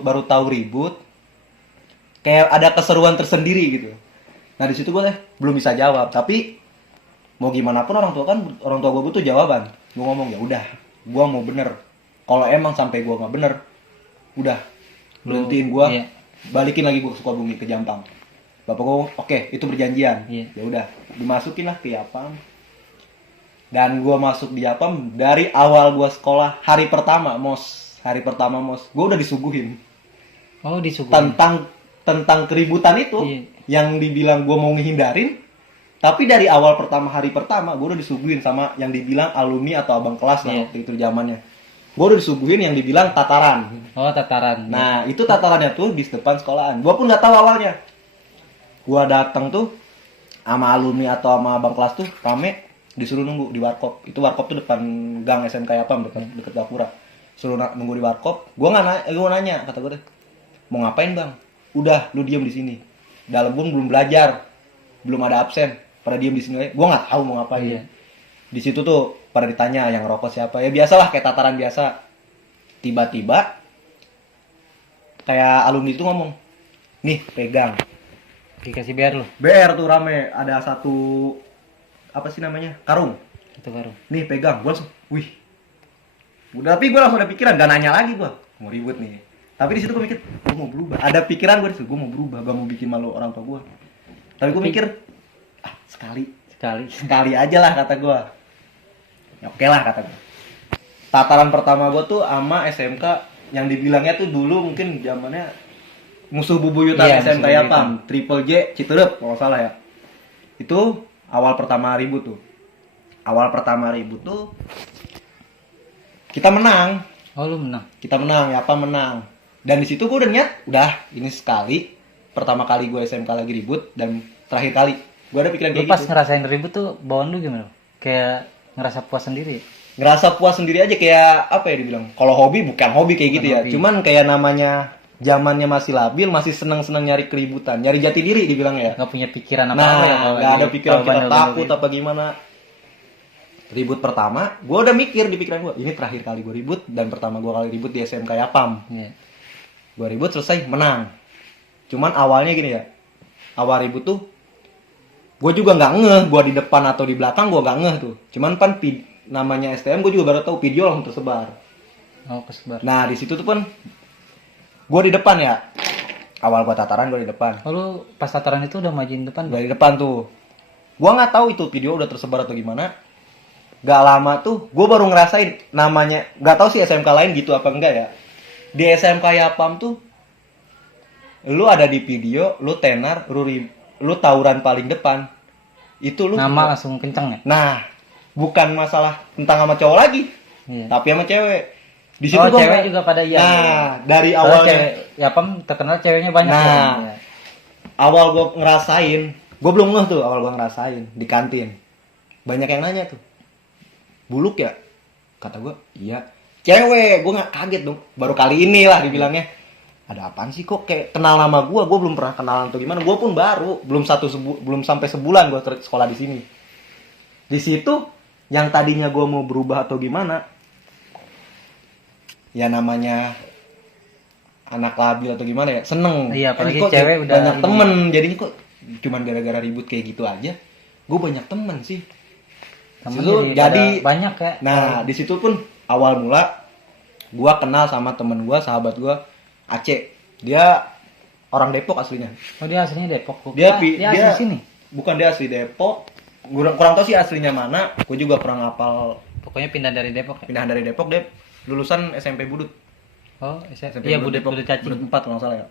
baru tahu ribut, kayak ada keseruan tersendiri gitu. Nah di situ gue belum bisa jawab, tapi mau gimana pun orang tua gue butuh jawaban. Gue ngomong ya udah, gue mau bener. Kalau emang sampai gue nggak bener, udah berhentiin gue, iya. balikin lagi gue ke Sukabumi, ke Jampang. Bapak gue oke, itu perjanjian. Iya. Ya udah, dimasukin lah ke Yapam. Dan gue masuk di Yapam dari awal gue sekolah, hari pertama mos, gue udah disuguhin Oh, disuguhin. tentang keributan itu. Iya. Yang dibilang gue mau ngehindarin, tapi dari awal hari pertama gue udah disuguhin sama yang dibilang alumni atau abang kelas lah. Iya. Waktu itu zamannya gue udah disuguhin yang dibilang tataran. Oh, tataran. Nah itu tatarannya tuh di depan sekolahan. Gue pun nggak tahu awalnya. Gue datang tuh sama alumni atau sama abang kelas tuh rame, disuruh nunggu di warkop. Itu warkop tuh depan gang SMK Yapam, deket Gapura. Suruh nunggu di warkop. Gue nanya, kata gue deh, mau ngapain bang? Udah, lu diem di sini. Dalam pun belum belajar, belum ada absen. Pada diem di sini aja. Gue nggak tahu mau ngapain. Iya. Di situ tuh pada ditanya yang rokok siapa. Ya biasalah kayak tataran biasa. Tiba-tiba kayak alumni itu ngomong, nih pegang. Dikasih biar lu. BR tuh rame, ada satu apa sih namanya, karung. Itu baru. Nih pegang, gue langsung, wih. Udah, tapi gue langsung ada pikiran, gak nanya lagi gue, mau ribut nih. Tapi di situ gue mikir, gue mau berubah. Ada pikiran gue di situ, gue mau berubah, gak mau bikin malu orang tua gue. Tapi gue mikir, sekali aja lah kata gue. Ya oke lah kata gue. Tataran pertama gue tuh sama SMK yang dibilangnya tuh dulu mungkin zamannya musuh bubuyutan Iya, SMK musuh Yapam, Triple J Citerep kalau nggak salah ya. Itu awal pertama ribut tuh. Kita menang. Oh, lu menang. Kita menang, Yapam menang. Dan di situ gue udah niat, udah ini sekali. Pertama kali gue SMK lagi ribut dan terakhir kali. Gue ada pikiran Lu kayak pas gitu. ngerasain ribut tuh bawaan lu gimana? Kayak ngerasa puas sendiri. Ngerasa puas sendiri aja, kayak apa ya dibilang, kalau hobi bukan hobi kayak gitu Bukan ya, hobi. cuman kayak namanya zamannya masih labil, masih seneng-seneng nyari keributan, nyari jati diri dibilang ya. Nggak punya pikiran apa-apa Nah ya kalau nggak lagi ada pikiran kalau kita bandel-bandel takut gitu. apa gimana. Ribut pertama gue udah mikir di pikiran gue, ini terakhir kali gue ribut dan pertama gue kali ribut di SMK Yapam. Iya. Gue ribut selesai menang, cuman awalnya gini ya, awal ribut tuh gue juga nggak ngeh gue di depan atau di belakang, gue nggak ngeh tuh, cuman kan namanya STM gue juga baru tahu video langsung tersebar. Oh, kesebar. Nah di situ tuh pun gue di depan ya, awal gue tataran gue di depan. Oh, lu pas tataran itu udah majuin depan. Gue di depan tuh, gue nggak tahu itu video udah tersebar atau gimana. Gak lama tuh gue baru ngerasain namanya, nggak tahu sih SMK lain gitu apa enggak ya. Di SMK Yapam tuh lu ada di video, lu tenar, lu tawuran paling depan, itu lu Nama langsung kenceng ya? nah bukan masalah tentang sama cowok lagi, Iya. tapi sama cewek. Di situ Oh, gua cewek nggak- juga pada iya. Nah, dari Soalnya awalnya cewek, ya Pam terkenal ceweknya banyak. Nah. Ya. awal gua ngerasain, gua belum ngeh tuh awal gua ngerasain di kantin. Banyak yang nanya tuh, buluk ya? Kata gua, iya. Cewek, gua nggak kaget dong. Baru kali ini lah dibilangnya. Ada apaan sih kok kayak kenal nama gua belum pernah kenalan atau gimana. Gua pun baru, belum sampai sebulan gua sekolah di sini. Di situ yang tadinya gua mau berubah atau gimana, ya namanya anak labil atau gimana ya, seneng. Iya, apalagi Kok cewek udah banyak ini. temen, jadinya kok cuman gara-gara ribut kayak gitu aja gue banyak temen sih. Temen Situ jadi pada banyak ya. nah di situ pun awal mula gue kenal sama temen gue, sahabat gue, Aceh. Dia orang Depok aslinya. Oh, dia aslinya Depok. Dia dia asli sini. bukan, dia asli Depok. Kurang tahu sih aslinya mana, gue juga kurang hafal. Pokoknya pindah dari Depok ya. Pindah dari Depok, dia lulusan SMP Budut. Oh, SMP iya Budut Budut Cacing. Budut 4 kalau nggak salah ya.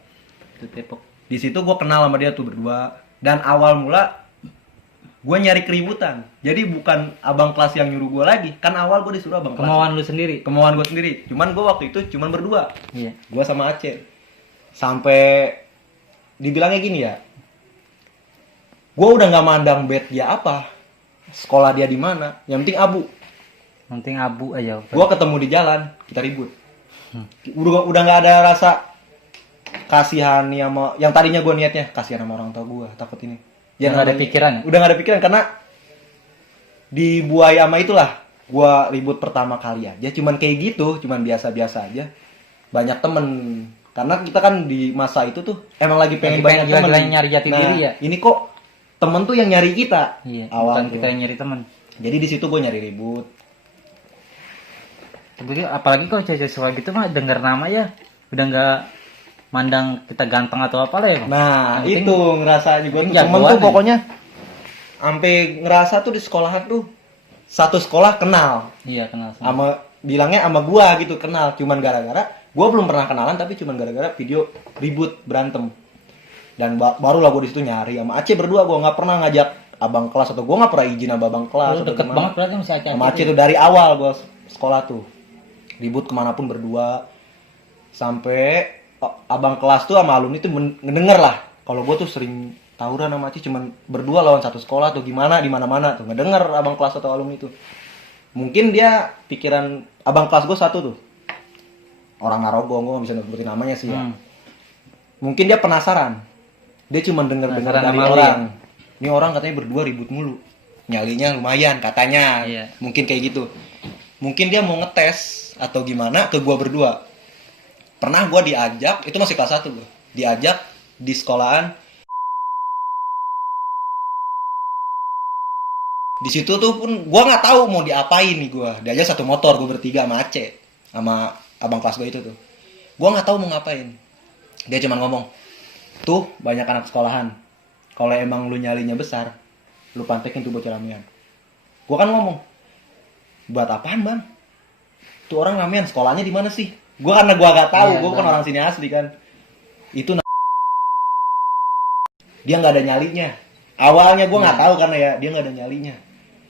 Budut Depok. Di situ gue kenal sama dia tuh berdua. Dan awal mula gue nyari keributan. Jadi bukan abang kelas yang nyuruh gue lagi. Kan awal gue disuruh abang kelas. Kemauan lu sendiri. Kemauan gue sendiri. Cuman gue waktu itu cuman berdua. Iya. Gue sama Aceh. Sampai dibilangnya gini ya. Gue udah nggak mandang bed dia apa, sekolah dia di mana. Yang penting abu. Penting abu aja. Gue ketemu di jalan, kita ribut. Udah nggak ada rasa kasihan sama yang tadinya gue niatnya kasihan sama orang tua gue, takut ini. Udah nggak ada pikiran ya? Udah nggak ada pikiran karena dibuai sama itulah. Gue ribut pertama kali aja, cuman kayak gitu, cuman biasa-biasa aja. Banyak temen Karena kita kan di masa itu tuh emang lagi pengen Lagi banyak pengen teman. gila-gilanya nyari jati diri ya? Ini kok temen tuh yang nyari kita. Iya, Awal bukan tuh. kita yang nyari teman. Jadi di situ gue nyari ribut. Tapi apalagi kalau cewek-cewek suka gitu mah denger nama ya udah nggak mandang kita ganteng atau apa lah ya. Bang. Nah, Yang penting- itu ngerasanya gue tuh penting temen jagoan tuh ya. pokoknya sampai ngerasa tuh di sekolahan tuh satu sekolah kenal Iya kenal sama. sama bilangnya sama gua gitu kenal cuman gara-gara gua belum pernah kenalan tapi cuman gara-gara video ribut berantem dan barulah gua di situ nyari sama Aceh berdua gua nggak pernah ngajak abang kelas atau gua nggak pernah izin sama abang kelas Lu atau deket gimana. banget berarti sama si Aceh. Sama Aceh tuh dari awal gua sekolah tuh ribut kemanapun berdua sampai abang kelas tuh sama alumni tuh ngedenger lah kalau gua tuh sering tawuran sama Aceh cuman berdua lawan satu sekolah tuh gimana di mana-mana tuh ngedenger abang kelas atau alumni tuh mungkin dia pikiran abang kelas gua satu tuh orang Narogong gua nggak bisa nyebutin namanya sih ya mungkin dia penasaran dia cuman denger-denger Penasaran dari sama lu orang ini orang katanya berdua ribut mulu nyalinya lumayan katanya Iya. mungkin kayak gitu mungkin dia mau ngetes atau gimana ke gua berdua pernah gua diajak itu masih kelas 1 gua diajak di sekolahan di situ tuh pun gua nggak tahu mau diapain nih gua diajak satu motor gua bertiga sama Aceh sama abang kelas gua itu tuh gua nggak tahu mau ngapain dia cuma ngomong tuh banyak anak sekolahan kalau emang lu nyalinya besar lu pantekin tuh bocah ramean gua kan ngomong buat apaan bang tuh orang ramean sekolahnya di mana sih gua karena gua gak tahu Iya, gua bukan bener. orang sini asli kan itu dia nggak ada nyalinya awalnya gua nggak tahu karena ya dia nggak ada nyalinya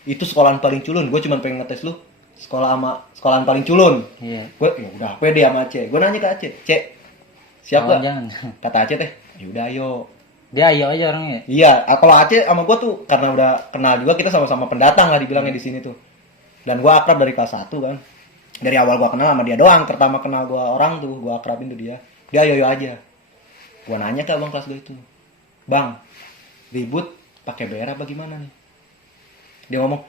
itu sekolahan paling culun gua cuma pengen ngetes lu sekolahan paling culun Iya. gue ya udah pede sama Aceh gue nanya ke Aceh Cek siap Oh, gak jangan. kata Aceh teh yaudah ayo Dia ayo aja orangnya. iya kalau Aceh sama gue tuh karena udah kenal juga kita sama-sama pendatang lah dibilangnya di sini tuh dan gue akrab dari kelas 1 kan dari awal gue kenal sama dia doang pertama kenal gue orang tuh gue akrabin tuh dia ayo aja gue nanya ke abang kelas gue itu bang ribut pakai BR apa gimana nih dia ngomong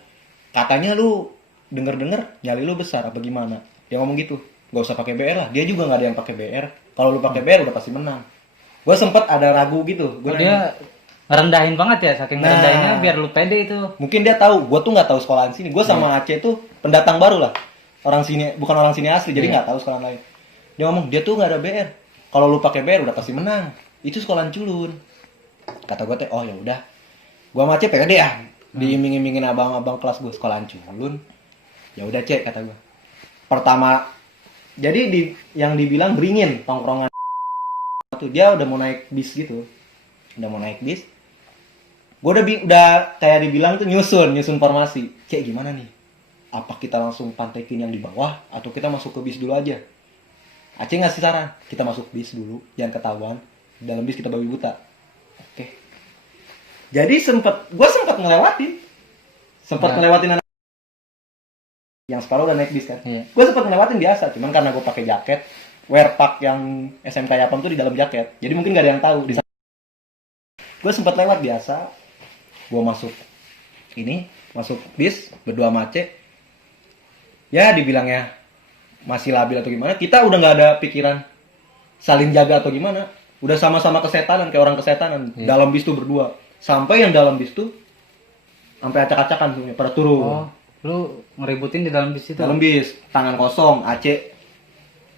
katanya lu denger nyali lu besar apa gimana dia ngomong gitu gak usah pakai BR lah dia juga nggak ada yang pakai BR kalau lu pakai BR udah pasti menang gue sempet ada ragu gitu Oh, dia ngerendahin banget ya, saking Nah. ngerendahinnya biar lu pede itu. mungkin dia tahu gue tuh nggak tahu sekolahan sini gue sama Aceh tuh pendatang baru lah orang sini bukan orang sini asli jadi nggak tahu sekolahan lain dia ngomong dia tuh nggak ada BR kalau lu pakai BR udah pasti menang itu sekolahan culun kata gue teh oh ya udah gue sama Aceh pede ya diiming-imingin abang-abang kelas gue sekolahan culun ya udah Cek kata gue pertama jadi yang dibilang beringin tongkrongan tuh dia udah mau naik bis gitu udah mau naik bis gue udah kayak dibilang tuh nyusun formasi Cek gimana nih apa kita langsung pantekin yang di bawah atau kita masuk ke bis dulu aja Aceh ngasih saran kita masuk bis dulu jangan ketahuan dalam bis kita babi buta oke jadi gue sempet ngelewatin anak yang separuh udah naik bis kan Iya. gue sempet ngelewatin biasa cuman karena gue pakai jaket wear pack yang SMK Yapam tuh di dalam jaket jadi mungkin gak ada yang tahu gue sempet lewat biasa gue masuk bis berdua sama Aceh ya dibilangnya masih labil atau gimana kita udah nggak ada pikiran saling jaga atau gimana udah sama-sama kesetanan kayak orang kesetanan dalam bis tuh berdua sampai yang dalam bis tuh sampai acak-acakan tuh pada turun Oh, lu ngeributin di dalam bis itu. dalam bis tangan kosong Aceh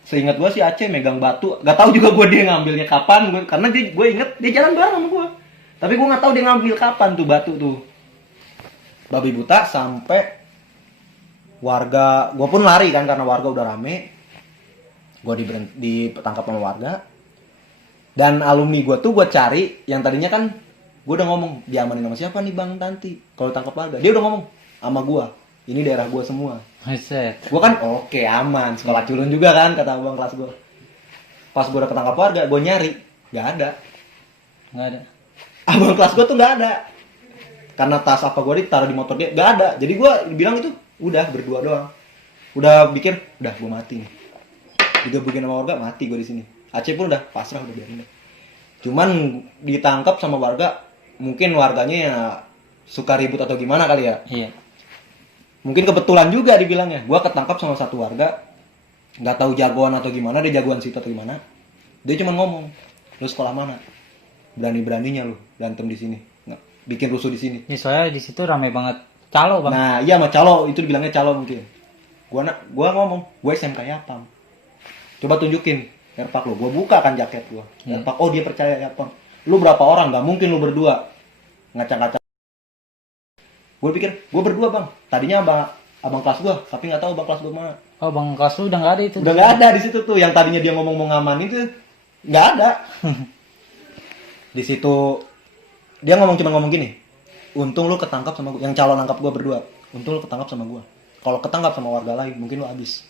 seingat gue sih Aceh megang batu gak tahu juga gue dia ngambilnya kapan karena gue inget dia jalan bareng sama gue tapi gue nggak tahu dia ngambil kapan tuh batu tuh babi buta sampai warga gue pun lari kan karena warga udah rame gue ditangkap sama warga dan alumni gue tuh gue cari yang tadinya kan gue udah ngomong diamanin sama siapa nih bang Tanti kalau tangkap warga dia udah ngomong sama gue ini daerah gue semua Set. gue kan oke aman sekolah culun juga kan kata abang kelas gue pas gue udah ketangkap warga gue nyari nggak ada Enggak ada. abang kelas gue tuh nggak ada karena tas apa gue ditaruh di motor dia nggak ada jadi gue bilang itu udah berdua doang udah pikir udah gue mati nih digebukin sama warga mati gue di sini Aceh pun udah pasrah udah biarin deh cuman ditangkap sama warga mungkin warganya ya suka ribut atau gimana kali ya Iya. mungkin kebetulan juga dibilangnya gue ketangkap sama satu warga nggak tahu jagoan atau gimana dia jagoan situ atau gimana Dia cuma ngomong, lu sekolah mana? Berani-beraninya lu berantem di sini, bikin rusuh di sini. Ya soalnya di situ ramai banget calo bang. Nah iya sama calo, itu dibilangnya calo mungkin. Gua ngomong, gue SMK Yapam. Coba tunjukin Erpak lu. Gua buka kan jaket gua. Erpak, oh dia percaya Yapam. Lu berapa orang? Gak mungkin lu berdua. Ngacak-ngacak. Gue pikir, gue berdua bang. Tadinya abang kelas gua, tapi nggak tahu abang kelas gua mana. Oh bang kelas lu udah nggak ada itu. Udah nggak ada di situ tuh. Yang tadinya dia ngomong mau ngamanin tuh nggak ada. Di situ dia cuma ngomong gini. Untung lu ketangkap sama gua. Yang calon nangkap gua berdua. Untung lu ketangkap sama gua. Kalau ketangkap sama warga lain, mungkin lu habis.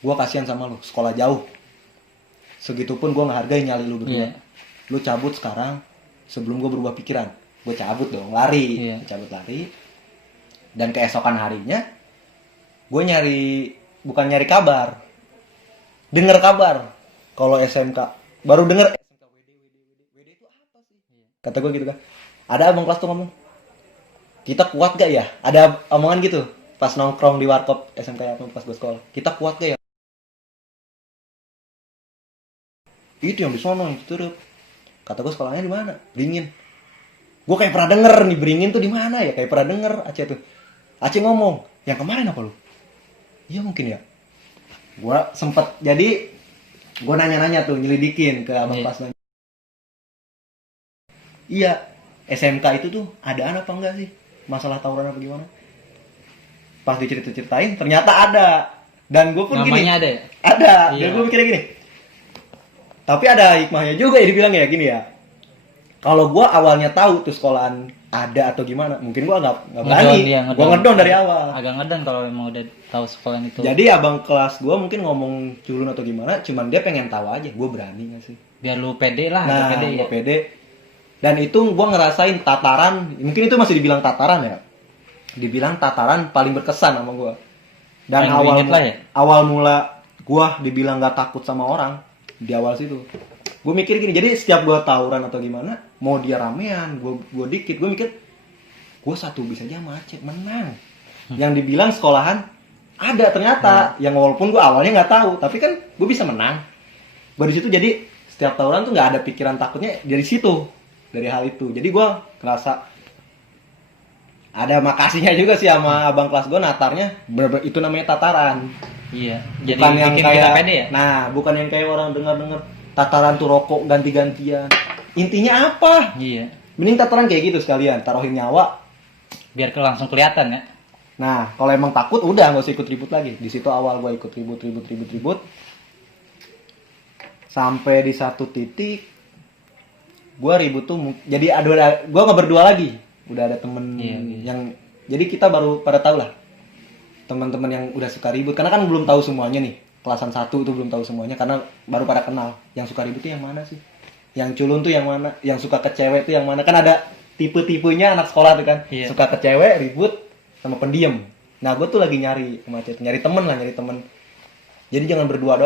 Gua kasihan sama lu, sekolah jauh. Segitupun gua ngehargai nyali lu berdua. Lu cabut sekarang sebelum gua berubah pikiran. Gua cabut dong, lari. Cabut lari. Dan keesokan harinya gue bukan nyari kabar, denger kabar kalau SMK, baru denger SMK WD itu apa sih? Kata gue gitu kan. Ada abang kelas tuh ngomong, kita kuat gak ya? Ada omongan gitu pas nongkrong di warkop SMK ya, pas gue sekolah. Kita kuat gak ya? Itu yang di sono yang tutup. Kata gue sekolahnya di mana? Beringin. Gue kayak pernah denger nih Beringin tuh di mana ya? Kayak pernah denger Aceh tuh. Aceh ngomong, yang kemarin apa lu? Iya mungkin ya. Gue sempet jadi gue nanya-nanya tuh nyelidikin ke abang kelas. Iya, SMK itu tuh adaan apa enggak sih? Masalah tawuran apa gimana? Pas dicerita-ceritain ternyata ada. Dan gue pun namanya gini. ada ya? Ada. Iya. Dan gue mikirnya gini. Tapi ada hikmahnya juga ya dibilang ya gini ya. Kalau gue awalnya tahu tuh sekolahan ada atau gimana, mungkin gue nggak berani. Gue ngedon dari awal. Agak ngedon kalau emang udah tahu sekolahan itu. Jadi abang kelas gue mungkin ngomong culun atau gimana, cuman dia pengen tahu aja, gue berani nggak sih? Biar lu pede lah. Nah, pede, gue pede. Dan itu gue ngerasain tataran, mungkin itu masih dibilang tataran ya. Dibilang tataran paling berkesan sama gue. Dan awal mula gue dibilang nggak takut sama orang di awal situ. Gue mikir gini, jadi setiap gue tawuran atau gimana, mau dia ramean, gue dikit, gue mikir, gue satu bisa aja macet, menang. Yang dibilang sekolahan, ada ternyata, yang walaupun gue awalnya nggak tahu, tapi kan gue bisa menang. Gue di situ jadi setiap tawuran tuh nggak ada pikiran takutnya dari situ, dari hal itu. Jadi gue ngerasa ada makasihnya juga sih sama abang kelas gue, natarnya, itu namanya tataran. Iya. Bukan jadi yang bikin kayak, kita pede ya? nah bukan yang kayak orang dengar tataran tuh rokok ganti-gantian. Intinya apa? Iya. Mending tataran kayak gitu sekalian, taruhin nyawa. Biar langsung kelihatan ya. Nah, kalau emang takut udah nggak usah ikut ribut lagi. Di situ awal gue ikut ribut. Sampai di satu titik gue ribut tuh jadi gue nggak berdua lagi. Udah ada temen yang jadi kita baru pada tahu lah. Teman-teman yang udah suka ribut karena kan belum tahu semuanya nih. Kelasan 1 itu belum tahu semuanya karena baru pada kenal. Yang suka ribut tuh yang mana sih? Yang culun tuh yang mana? Yang suka ke cewek tuh yang mana? Kan ada tipe-tipenya anak sekolah tuh kan. Iya. Suka ke cewek, ribut, sama pendiam. Nah gue tuh lagi nyari temen lah, nyari temen. Jadi jangan berdua doang.